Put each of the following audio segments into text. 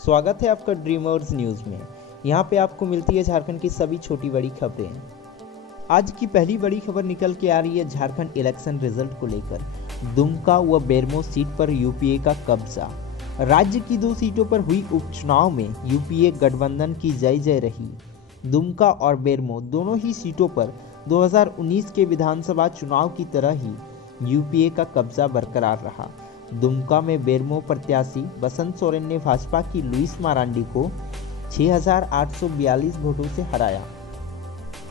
स्वागत है आपका ड्रीमर्स न्यूज़ में। यहाँ पे आपको मिलती है झारखंड की सभी छोटी बड़ी खबरें। आज की पहली बड़ी खबर निकल के आ रही है झारखंड इलेक्शन रिजल्ट को लेकर। दुमका व बेरमो सीट पर यूपीए का कब्जा। राज्य की 2 सीटों पर हुई उपचुनाव में यूपीए गठबंधन की जय जय रही। दुमका और बेरमो दोनों ही सीटों पर 2019 के विधानसभा चुनाव की तरह ही यूपीए का कब्जा बरकरार रहा। दुमका में बेरमो प्रत्याशी बसंत सोरेन ने भाजपा की लुइस मारांडी को 6,842 वोटों से हराया।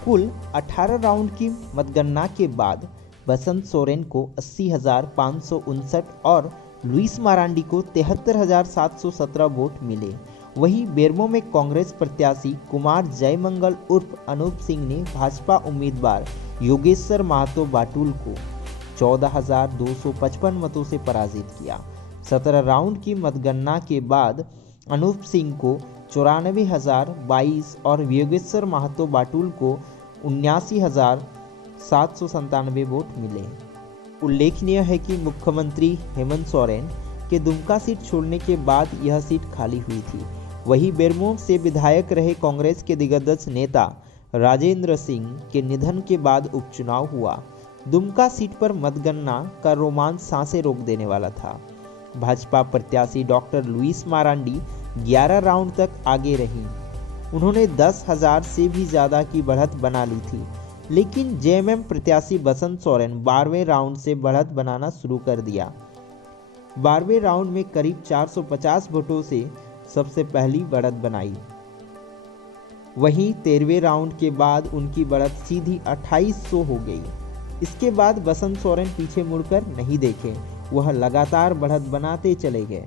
कुल 18 राउंड की मतगणना के बाद बसंत सोरेन को 80,559 और लुइस मारांडी को 73,717 वोट मिले। वहीं बेरमो में कांग्रेस प्रत्याशी कुमार जयमंगल उर्फ अनूप सिंह ने भाजपा उम्मीदवार योगेश्वर महतो बाटुल को 14,255 मतों से पराजित किया। 17 राउंड की मतगणना के बाद अनूप सिंह को 94,022 और योगेश्वर महतो बाटुल को 79,797 वोट मिले। उल्लेखनीय है कि मुख्यमंत्री हेमंत सोरेन के दुमका सीट छोड़ने के बाद यह सीट खाली हुई थी। वहीं बेरमो से विधायक रहे कांग्रेस के दिग्गज नेता राजेंद्र सिंह के निधन के बाद उपचुनाव हुआ। दुमका सीट पर मतगणना का रोमांच सांसें रोक देने वाला था। भाजपा प्रत्याशी डॉक्टर लुइस मारांडी 11 राउंड तक आगे रही। उन्होंने 10,000 से भी ज़्यादा की बढ़त बना ली थी, लेकिन जेएमएम प्रत्याशी बसंत सोरेन 12वें राउंड से बढ़त बनाना शुरू कर दिया। 12वें राउंड में करीब 450 वोटों से सबसे पहली बढ़त बनाई। वहीं 13वें राउंड के बाद उनकी बढ़त सीधी 2800 हो गई। इसके बाद बसंत सोरेन पीछे मुड़कर नहीं देखे, वह लगातार बढ़त बनाते चले गए।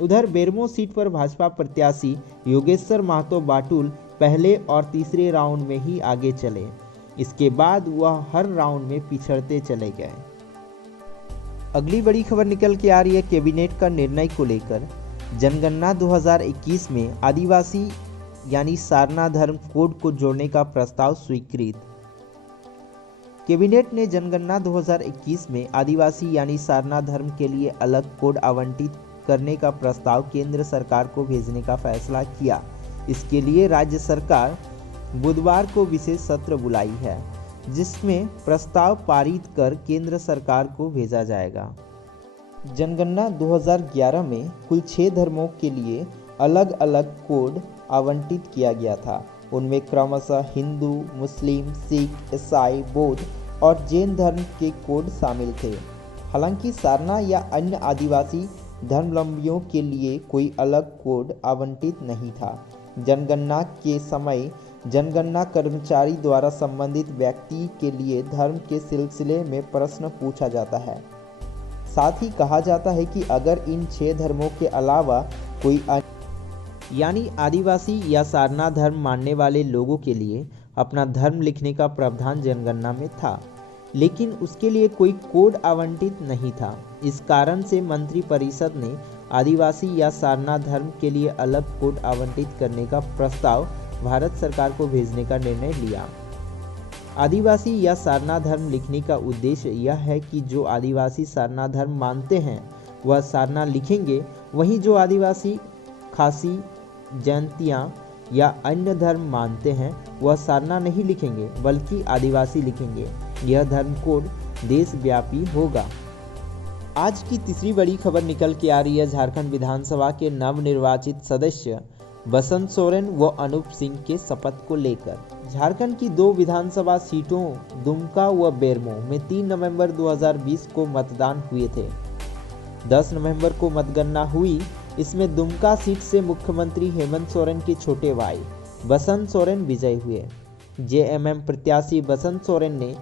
उधर बेरमो सीट पर भाजपा प्रत्याशी योगेश्वर महतो बाटुल पहले और तीसरे राउंड में ही आगे चले। इसके बाद वह हर राउंड में पिछड़ते चले गए। अगली बड़ी खबर निकल के आ रही है कैबिनेट का निर्णय को लेकर। जनगणना 2021 में आदिवासी यानी सारना धर्म कोड को जोड़ने का प्रस्ताव स्वीकृत। कैबिनेट ने जनगणना 2021 में आदिवासी यानी सारना धर्म के लिए अलग कोड आवंटित करने का प्रस्ताव केंद्र सरकार को भेजने का फैसला किया। इसके लिए राज्य सरकार बुधवार को विशेष सत्र बुलाई है, जिसमें प्रस्ताव पारित कर केंद्र सरकार को भेजा जाएगा। जनगणना 2011 में कुल 6 धर्मों के लिए अलग अलग कोड आवंटित किया गया था। उनमें क्रमशः हिंदू, मुस्लिम, सिख, ईसाई, बौद्ध और जैन धर्म के कोड शामिल थे। हालांकि सारना या अन्य आदिवासी धर्मावलंबियों के लिए कोई अलग कोड आवंटित नहीं था। जनगणना के समय जनगणना कर्मचारी द्वारा संबंधित व्यक्ति के लिए धर्म के सिलसिले में प्रश्न पूछा जाता है। साथ ही कहा जाता है कि अगर इन 6 धर्मों के अलावा कोई यानी आदिवासी या सारना धर्म मानने वाले लोगों के लिए अपना धर्म लिखने का प्रावधान जनगणना में था, लेकिन उसके लिए कोई कोड आवंटित नहीं था। इस कारण से मंत्रिपरिषद ने आदिवासी या सारना धर्म के लिए अलग कोड आवंटित करने का प्रस्ताव भारत सरकार को भेजने का निर्णय लिया। आदिवासी या सारना धर्म लिखने का उद्देश्य यह है कि जो आदिवासी सारना धर्म मानते हैं वह सारना लिखेंगे, वहीं जो आदिवासी खासी, जैंतिया या अन्य धर्म मानते हैं वह सारना नहीं लिखेंगे बल्कि आदिवासी लिखेंगे। यह धर्म कोड देशव्यापी होगा। आज की तीसरी बड़ी खबर निकल के आ रही है झारखंड विधानसभा के नवनिर्वाचित सदस्य बसंत सोरेन व अनूप सिंह के शपथ को लेकर। झारखंड की 2 विधानसभा सीटों दुमका व बेरमो में 3 नवंबर 2020 को मतदान हुए थे। 10 नवंबर को मतगणना हुई। इसमें दुमका सीट से मुख्यमंत्री हेमंत सोरेन के छोटे भाई बसंत सोरेन विजयी हुए। जेएमएम प्रत्याशी बसंत सोरेन ने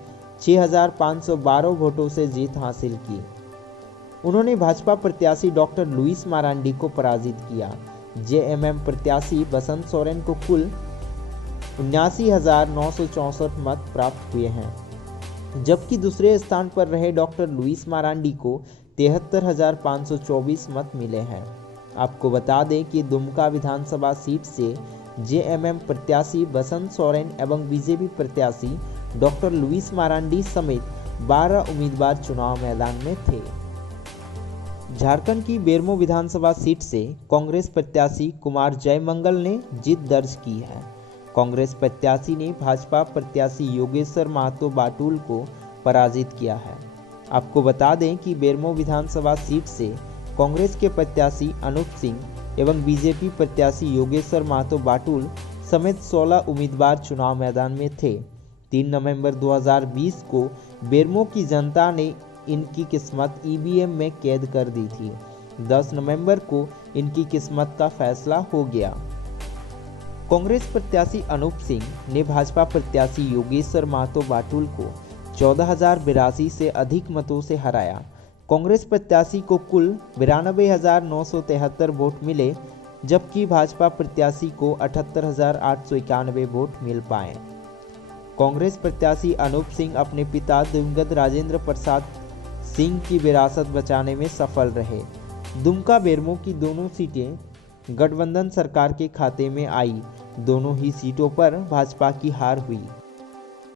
6,512 वोटों से जीत हासिल की। उन्होंने भाजपा प्रत्याशी डॉक्टर लुइस मारांडी को पराजित किया। जेएमएम प्रत्याशी बसंत सोरेन को कुल 79,964 मत प्राप्त हुए हैं, जबकि दूसरे स्थान पर रहे डॉक्टर लुइस मारांडी को 73,524 मत मिले हैं। आपको बता दें कि दुमका विधानसभा सीट से जेएमएम प्रत्याशी बसंत सोरेन एवं बीजेपी प्रत्याशी डॉक्टर लुइस मारांडी समेत 12 उम्मीदवार चुनाव मैदान में थे। झारखंड की बेरमो विधानसभा सीट से कांग्रेस प्रत्याशी कुमार जयमंगल ने जीत दर्ज की है। कांग्रेस प्रत्याशी ने भाजपा प्रत्याशी योगेश्वर महतो बाटुल को पराजित किया है। आपको बता दें कि बेरमो विधानसभा सीट से कांग्रेस के प्रत्याशी अनूप सिंह एवं बीजेपी प्रत्याशी योगेश्वर महतो बाटुल समेत 16 उम्मीदवार चुनाव मैदान में थे। 3 नवंबर 2020 को बेरमो की जनता ने इनकी किस्मत ईवीएम में कैद कर दी थी। 10 नवंबर को इनकी किस्मत का फैसला हो गया। कांग्रेस प्रत्याशी अनूप सिंह ने भाजपा प्रत्याशी योगेश्वर महतो बाटुल को 14,082 से अधिक मतों से हराया। कांग्रेस प्रत्याशी को कुल 92,973 वोट मिले, जबकि भाजपा प्रत्याशी को 78,891 वोट मिल पाए। कांग्रेस प्रत्याशी अनूप सिंह अपने पिता दिवंगत राजेंद्र प्रसाद सिंह की विरासत बचाने में सफल रहे। दुमका बेरमो की दोनों सीटें गठबंधन सरकार के खाते में आई। दोनों ही सीटों पर भाजपा की हार हुई।